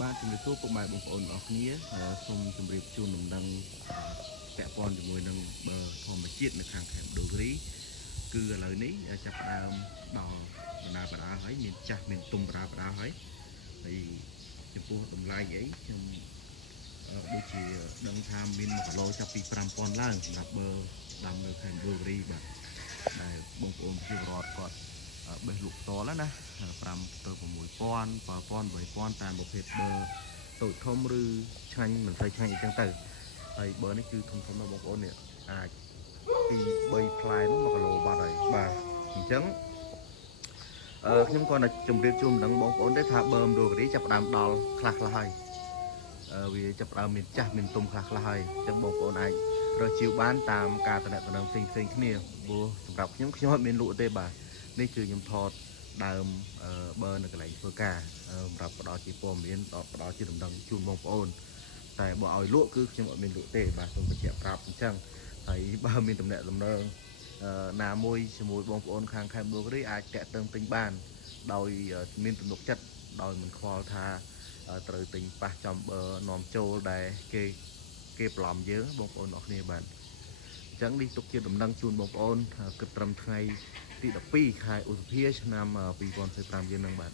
Banជំរាបសួរពុកម៉ែបងប្អូនអរគ្នាសូមជម្រាបជូនដំណឹងពាក់ព័ន្ធជាមួយនឹងធម្មជាតិនៅខាងខេត្តដូរីគឺឥឡូវនេះចាប់ផ្ដើមដល់បណ្ដាបណ្ដាហើយមានចាស់មានទុំបណ្ដាបណ្ដាហើយហើយចំពោះតម្លៃអីខ្ញុំដូចជាដឹងថាមាន1គីឡូចាប់ពី5000ឡើងសម្រាប់ដាំនៅខេត្តដូរីបាទដែលបងប្អូនប្រជាពលរដ្ឋគាត់បេះលក់តលណា5ទៅ6000 7000 8000តាមប្រភេទតូចធំឬឆ្ងាញ់មិនសូវឆ្ងាញ់អីចឹងទៅហើយនេះគឺធំណាស់បងប្អូននេះអាចពី3ផ្លែនោះ1គីឡូបាត់ហើយបាទអញ្ចឹងខ្ញុំគាត់តែជម្រាបជូនម្ដងបងប្អូនទេថាបឺមដូការីចាប់ផ្ដើមដល់ខ្លះហើយវាចាប់ផ្ដើមមានចាស់មានទុំខ្លះហើយអញ្ចឹងបងប្អូនអាចរកជីវបានតាមការតំណែងផ្សេងគ្នាព្រោះសម្រាប់ខ្ញុំអត់មានលក់ទេបាទនេះគឺខ្ញុំថតដើមបឺនៅកន្លែងធ្វើការសម្រាប់ផ្ដល់ជាព័ត៌មានផ្ដល់ជាដំណឹងជូនបងប្អូនតែបើឲ្យលក់គឺខ្ញុំអត់មានលក់ទេបាទសូមបញ្ជាក់ប្រាប់អញ្ចឹងហើយបើមានតំណែងណាមួយជាមួយបងប្អូនខាងខេត្តដូការីអាចតាក់ទងទិញបានដោយមានទំនុកចិត្តដោយមិនខ្វល់ថាត្រូវទិញប៉ះចំនាំចូលដែលគេប្រឡំយើងបងប្អូនអរគ្នាបាទអញ្ចឹងនេះទុកជាដំណឹងជូនបងប្អូនគិតត្រឹមថ្ងៃទី12ខែឧសភាឆ្នាំ2025យើងនឹងបាទ